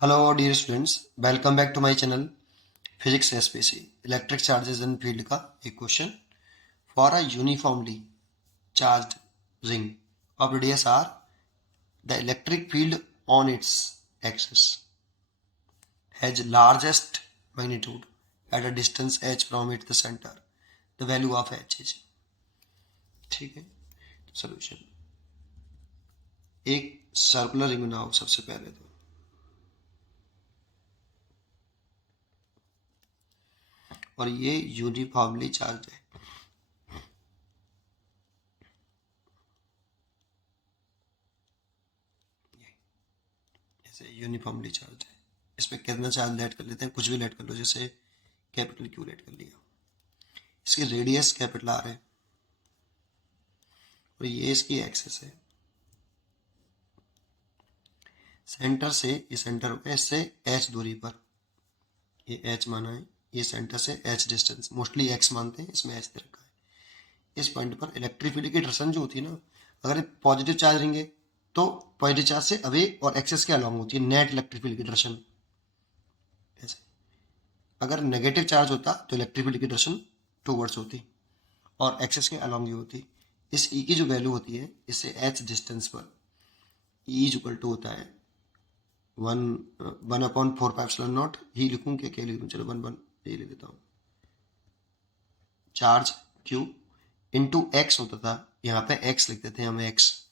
Hello dear students, welcome back to my channel physics SPC electric charges and field का एक question. For a uniformly charged ring of radius R the electric field on its axis has largest magnitude at a distance h from it the centre the value of h is. ठीक है, solution. एक circular ring बनाओ सबसे पहले तो, और ये uniformly charge है। जैसे यूनिफॉर्मली चार्ज है, इसमें कितना चार्ज ऐड कर लेते हैं, कुछ भी ऐड कर लो, जैसे कैपिटल क्यू ऐड कर लिया। इसकी रेडियस कैपिटल आर है और ये इसकी एक्सेस है। सेंटर से ये सेंटर होगा, इससे एच दूरी पर, ये एच माना है, ये सेंटर से एच डिस्टेंस, मोस्टली एक्स मानते हैं, इसमें एच दे रखा है। इस पॉइंट पर इलेक्ट्रिक फील्ड की डायरेक्शन जो होती है ना, अगर पॉजिटिव चार्ज रहेंगे तो पॉजिटिव चार्ज से अवे और एक्सेस के अलॉन्ग होती है नेट इलेक्ट्रिक फील्ड की डायरेक्शन। ऐसे अगर नेगेटिव चार्ज होता तो इलेक्ट्रिक फील्ड की डायरेक्शन टूवर्ड्स होती और एक्सेस के अलॉन्ग ही होती। इस ई की जो वैल्यू होती है, इससे एच डिस्टेंस पर ई इज इक्वल टू होता है 1/4πε0। ही लिखूं क्या लिखूं, चलो 1 ये लिख देता हूँ, चार्ज क्यू इंटू एक्स होता था, यहाँ पे एक्स लिख देते हैं हम, एक्स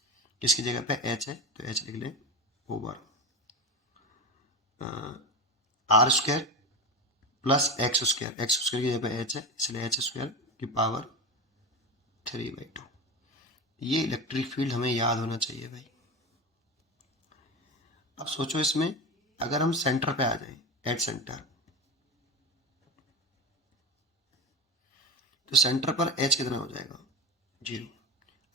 इसकी जगह पे एच है तो एच लिख लें, over R square plus X square की जगह पे एच है, इसलिए एच स्क्वायर की पावर 3/2। ये इलेक्ट्रिक फील्ड हमें याद होना चाहिए भाई। अब सोचो, इसमें अगर हम सेंटर पे आ जाए, एट सेंटर, तो सेंटर पर एच कितना हो जाएगा, 0।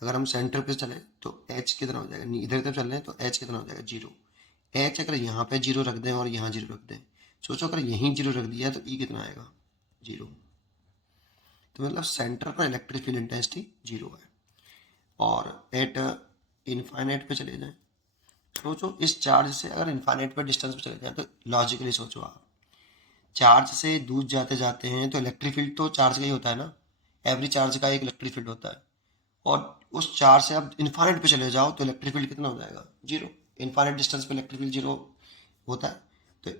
अगर हम सेंटर पे चले तो एच कितना हो जाएगा, इधर तरफ चल रहे हैं तो एच कितना हो जाएगा, 0। एच अगर यहाँ पे 0 रख दें और यहाँ 0 रख दें, सोचो अगर यहीं 0 रख दिया तो ई कितना आएगा, 0। तो मतलब सेंटर पर इलेक्ट्रिक फील्ड इंटेंसिटी 0 है। और एट इनफाइनाइट पे चले जाएं, सोचो इस चार्ज से अगर इनफाइनाइट पे डिस्टेंस पे चले जाएं, तो लॉजिकली सोचो आप, चार्ज से दूर जाते जाते हैं तो इलेक्ट्रिक फील्ड तो चार्ज का ही होता है ना, एवरी चार्ज का एक इलेक्ट्रिक फील्ड होता है। और उस चार्ज से आप इन्फाइनाइट पे चले जाओ तो इलेक्ट्रिक फील्ड कितना हो जाएगा, 0। इन्फाइनाइट डिस्टेंस पे इलेक्ट्रिक फील्ड 0 होता है। तो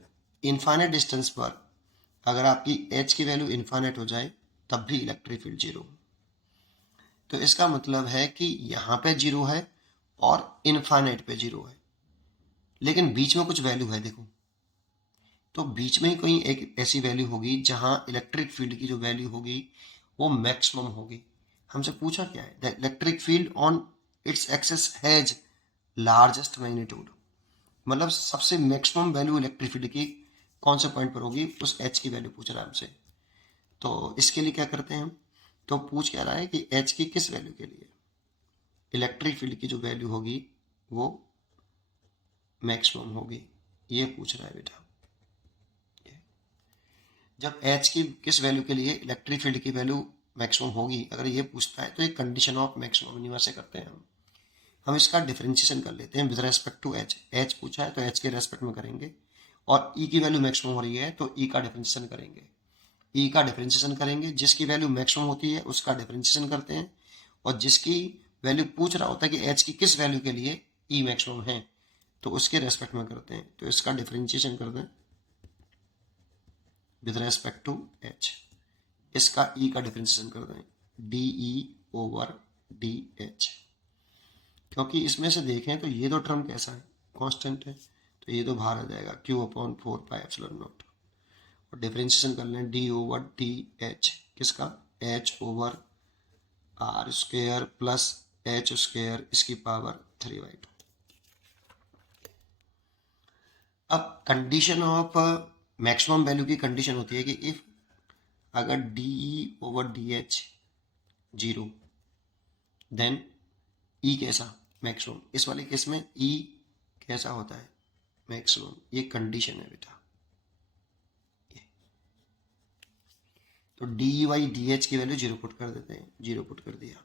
इन्फाइनाइट डिस्टेंस पर अगर आपकी एच की वैल्यू इन्फाइनाइट हो जाए तब भी इलेक्ट्रिक फील्ड 0। तो इसका मतलब है कि यहाँ पे 0 है और इन्फाइनाइट पे 0 है, लेकिन बीच में कुछ वैल्यू है देखो, तो बीच में ही कहीं एक ऐसी वैल्यू होगी जहां इलेक्ट्रिक फील्ड की जो वैल्यू होगी वो मैक्सिमम होगी। हमसे पूछा क्या है, the electric field on its axis has largest magnitude, मतलब सबसे मैक्सिमम वैल्यू इलेक्ट्रिक फील्ड की कौन से पॉइंट पर होगी, उस एच की वैल्यू पूछ रहा है हमसे। तो इसके लिए क्या करते हैं हम, तो पूछ क्या रहा है कि एच की किस वैल्यू के लिए इलेक्ट्रिक फील्ड की जो वैल्यू होगी वो मैक्सिमम होगी, ये पूछ रहा है बेटा। जब एच की किस वैल्यू के लिए इलेक्ट्रिक फील्ड की वैल्यू मैक्सिमम होगी, अगर ये पूछता है तो एक कंडीशन ऑफ मैक्सिमम यूनिवर्स से करते हैं हम इसका डिफरेंशिएशन कर लेते हैं with respect to H. H पूछा है तो एच के रेस्पेक्ट में करेंगे, और ई की वैल्यू मैक्सिमम हो रही है तो ई का डिफरेंशिएशन करेंगे। ई का डिफरेंशिएशन करेंगे, जिसकी वैल्यू मैक्सिमम होती है उसका डिफरेंशिएशन करते हैं, और जिसकी वैल्यू पूछ रहा होता है कि एच की किस वैल्यू के लिए ई मैक्सिमम है तो उसके रेस्पेक्ट में करते हैं। तो इसका डिफरेंशिएशन कर दें विद रेस्पेक्ट टू एच, इसका ई का डिफरेंशिएशन कर दें D e over D H. क्योंकि इसमें से देखें तो ये तो टर्म कैसा है, कांस्टेंट है, तो ये तो बाहर आ जाएगा Q/4πε0, और डिफरेंशिएशन कर लें डी ओवर डी एच, किसका, h over r square plus h square इसकी पावर 3/2। अब कंडीशन ऑफ मैक्सिमम वैल्यू की कंडीशन होती है कि इफ अगर d e over D h 0, then e कैसा, मैक्सिमम। इस वाले केस में ई कैसा होता है, मैक्सिमम। ये कंडीशन है बेटा। तो डी वाई डी एच की वैल्यू 0 पुट कर देते हैं, 0 पुट कर दिया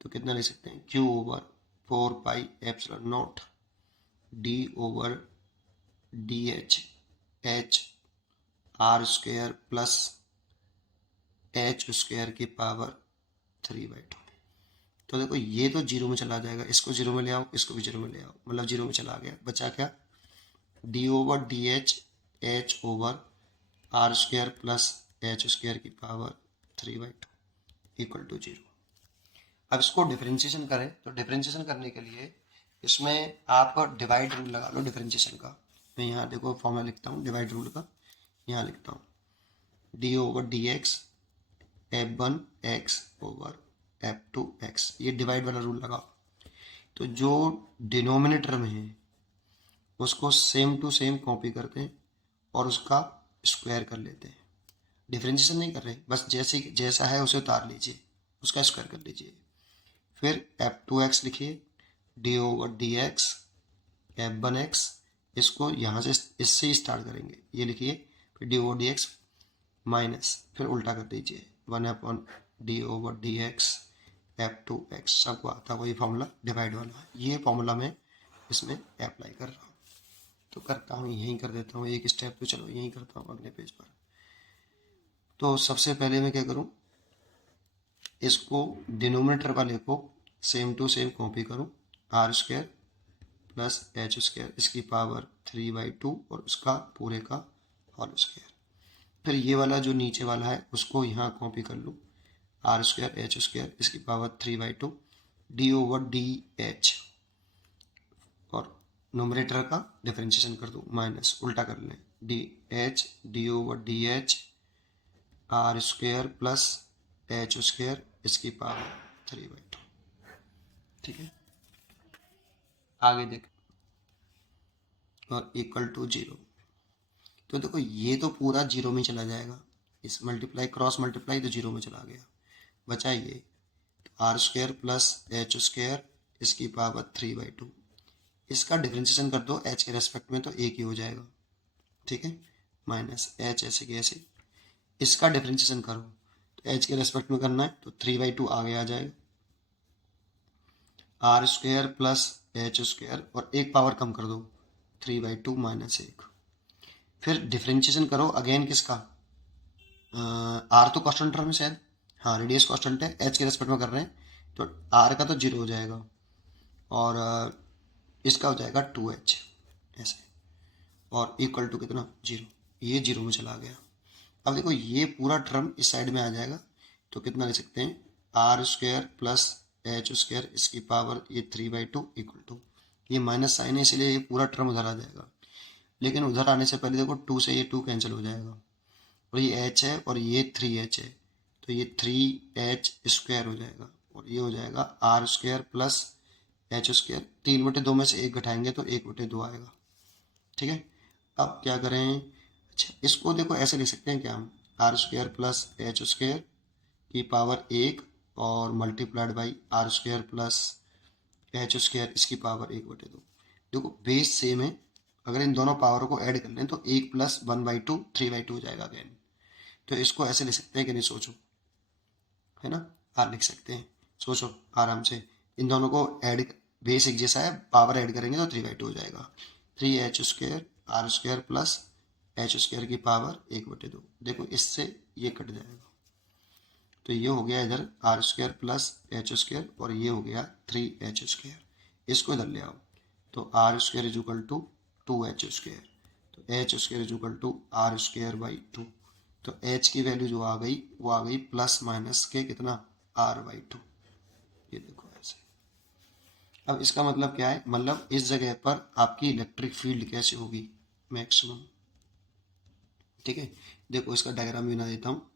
तो कितना लिख सकते हैं, Q/4πε0 D over D H R square plus H square की पावर 3/2। तो देखो ये तो जीरो में चला जाएगा, इसको जीरो में ले आओ, इसको भी जीरो में ले आओ, मतलब जीरो में चला गया। बचा क्या, D over D H over R square plus H square की पावर 3/2 इक्वल टू जीरो। अब इसको डिफरेंशिएशन करें तो डिफरेंशिएशन करने के लिए इसमें आप डिवाइड रूल लगा लो डिफरेंशिएशन का। मैं यहाँ देखो फॉर्मूला लिखता हूँ डिवाइड रूल का, यहाँ लिखता हूँ D over D x F1 x over F2 x, ये डिवाइड वाला रूल लगाओ। तो जो डिनोमिनेटर में है उसको सेम टू सेम कॉपी करते हैं और उसका स्क्वायर कर लेते हैं। डिफरेंशिएशन नहीं कर रहे, बस जैसे जैसा है उसे उतार लीजिए, उसका स्क्वायर कर लीजिए। फिर F2x लिखिए, D over D x F1x, इसको यहाँ से इससे ही स्टार्ट करेंगे, ये लिखिए। फिर D over D x minus, फिर उल्टा कर दीजिए 1 D over D x F2x। सबको आता वही फॉर्मूला डिवाइड वाला, ये फॉर्मूला मैं इसमें अप्लाई कर रहा हूँ। तो करता हूँ यहीं कर देता हूँ एक स्टेप, तो चलो यहीं करता हूँ अगले पेज पर। तो सबसे पहले मैं क्या करूँ, इसको डिनोमिनेटर वाले को सेम टू सेम कॉपी करूँ, R square plus H square इसकी पावर 3/2 और उसका पूरे का होल स्क्वायर। फिर ये वाला जो नीचे वाला है उसको यहाँ कॉपी कर लूँ, आर स्क्वायर एच स्क्वायर इसकी power 3/2 D over D H, और नोमरेटर का डिफरेंशिएशन कर दूँ माइनस, उल्टा कर लें, d over D H R square plus H square इसकी पावर 3/2। ठीक है, आगे देख, और इक्वल टू जीरो। तो देखो ये तो पूरा जीरो में चला जाएगा, इस मल्टीप्लाई क्रॉस मल्टीप्लाई तो जीरो में चला गया। बचा ये R square plus H square इसकी पावर 3/2। इसका डिफरेंशिएशन कर दो एच के रेस्पेक्ट में तो एक ही हो जाएगा। ठीक है, माइनस एच ऐसे के ऐसे। इसका डिफरेंशिएशन करो तो एच के रेस्पेक्ट में करना है तो 3/2 आगे आ जाएगा, R square plus H square और एक पावर कम कर दो 3/2 माइनस 1। फिर डिफरेंशिएशन करो अगेन किसका, आर तो कांस्टेंट टर्म है शायद, हाँ रेडियस कांस्टेंट है, एच के रेस्पेक्ट में कर रहे हैं तो आर का तो जीरो हो जाएगा और इसका हो जाएगा 2h ऐसे, और इक्वल टू कितना जीरो, ये जीरो में चला गया। अब देखो ये पूरा टर्म इस साइड में आ जाएगा तो कितना ले सकते हैं, R square plus H square इसकी पावर ये 3/2 इक्वल टू, ये माइनस साइन है इसलिए ये पूरा टर्म उधर आ जाएगा। लेकिन उधर आने से पहले देखो 2 से ये 2 कैंसिल हो जाएगा और ये h है और ये 3h है तो ये 3h स्क्वायर हो जाएगा और ये हो जाएगा R square plus H square, 3/2 में से एक घटाएंगे तो 1/2 आएगा। ठीक है, अब क्या करें, अच्छा इसको देखो ऐसे लिख सकते हैं क्या हम, R square plus H square की पावर 1 और multiplied by R square plus H square इसकी पावर 1/2। देखो बेस सेम है, अगर इन दोनों पावर को ऐड कर लें तो 1 प्लस 1/2 3/2 हो जाएगा अगेन। तो इसको ऐसे लिख सकते हैं कि नहीं, सोचो, है ना, आर लिख सकते हैं, सोचो आराम से। इन दोनों को ऐड, बेस एक जैसा है, पावर ऐड करेंगे तो 3/2 हो जाएगा, 3h square R square plus H square की पावर 1/2। देखो इससे ये कट जाएगा तो ये हो गया इधर R square plus H square और ये हो गया 3h स्क्वायर। इसको इधर ले आओ तो r square is equal to 2h square, तो h square is equal to r square by 2। तो h की वैल्यू जो आ गई वो आ गई प्लस माइनस के कितना r/2। ये देखो ऐसे। अब इसका मतलब क्या है, मतलब इस जगह पर आपकी इलेक्ट्रिक फील्ड कैसे होगी, मैक्सिमम। ठीक है, देखो इसका डायग्राम भी बना देता हूँ।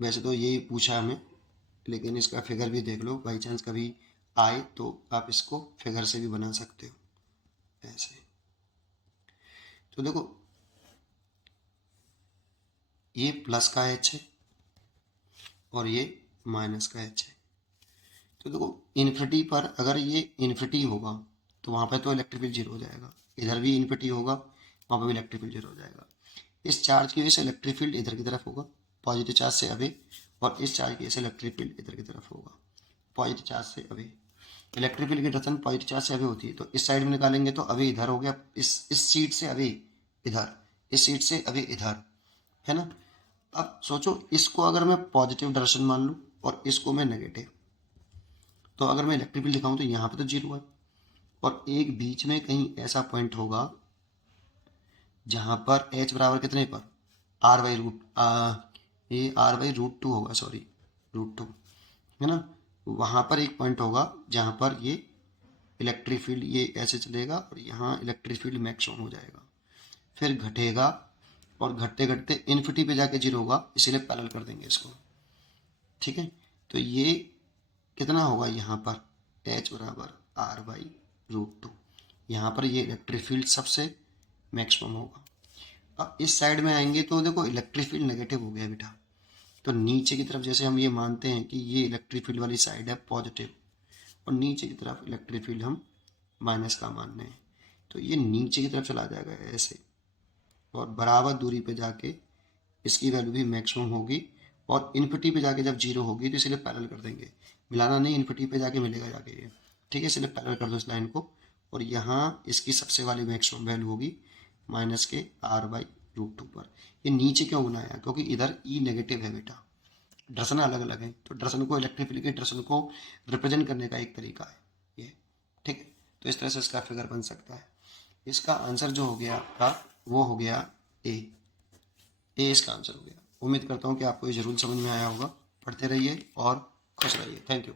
वैसे तो यही पूछा हमें, लेकिन इसका फिगर भी देख लो, बाई चांस कभी आए तो आप इसको फिगर से भी बना सकते हो ऐसे। तो देखो ये प्लस का एच है और ये माइनस का एच है। तो देखो इन्फिनिटी पर अगर ये इन्फिनिटी होगा तो वहाँ पे तो इलेक्ट्रिक फील्ड जीरो हो जाएगा, इधर भी इन्फिनिटी होगा वहाँ पे भी इलेक्ट्रिक फील्ड जीरो हो जाएगा। इस चार्ज की वजह से इलेक्ट्रिक फील्ड इधर की तरफ होगा पॉजिटिव चार्ज से अवे, और इस चार्ज की वजह से इलेक्ट्रिक फील्ड इधर की तरफ होगा पॉजिटिव चार्ज से अवे। इलेक्ट्रिक फील्ड की डायरेक्शन पॉजिटिव चार्ज से अवे होती है तो इस साइड में निकालेंगे तो अवे इधर हो गया, इस सीट से अवे इधर, इस सीट से अभी इधर, है ना। अब सोचो इसको अगर मैं पॉजिटिव डायरेक्शन मान लूँ और इसको मैं नेगेटिव, तो अगर मैं इलेक्ट्रिक फील्ड दिखाऊँ तो यहाँ पे तो जीरो है, और एक बीच में कहीं ऐसा पॉइंट होगा जहाँ पर एच बराबर कितने पर, आर बाई रूट, ये आर बाई रूट टू होगा, सॉरी रूट टू, है ना। वहाँ पर एक पॉइंट होगा जहाँ पर ये इलेक्ट्रिक फील्ड ये ऐसे चलेगा और यहाँ इलेक्ट्रिक फील्ड मैक्सिमम हो जाएगा, फिर घटेगा और घटते घटते इन्फिनिटी पे जाके जीरो होगा, इसीलिए पैरेलल कर देंगे इसको, ठीक है। तो ये कितना होगा यहाँ पर, एच बराबर आर बाई रूट टू, यहाँ पर ये इलेक्ट्रिक फील्ड सबसे मैक्सिमम होगा। अब इस साइड में आएंगे तो देखो इलेक्ट्रिक फील्ड नेगेटिव हो गया बेटा, तो नीचे की तरफ जैसे हम ये मानते हैं कि ये इलेक्ट्रिक फील्ड वाली साइड है पॉजिटिव, और नीचे की तरफ इलेक्ट्रिक फील्ड हम माइनस का मान रहे हैं, तो ये नीचे की तरफ चला जाएगा ऐसे, और बराबर दूरी पे जाके इसकी वैल्यू भी मैक्सिमम होगी, और इन्फिनिटी पे जाके जब जीरो होगी तो इसलिए पैरेलल कर देंगे, मिलाना नहीं, इन्फिनिटी पे जाके मिलेगा जाके ये, ठीक है, इसलिए पैरेलल कर दो इस लाइन को। और यहाँ इसकी सबसे वाली मैक्सिमम वैल्यू होगी माइनस के आर बाई रूट टू पर। ये नीचे क्यों बनाया, क्योंकि इधर ई नेगेटिव है बेटा, दर्शन अलग अलग है, तो दर्शन को इलेक्ट्रिक फील्ड के दर्शन को रिप्रेजेंट करने का एक तरीका है ये, ठीक है। तो इस तरह से इसका फिगर बन सकता है। इसका आंसर जो हो गया आपका वो हो गया ए, इसका आंसर हो गया। उम्मीद करता हूँ कि आपको ये जरूर समझ में आया होगा। पढ़ते रहिए और खुश रहिए। Thank you.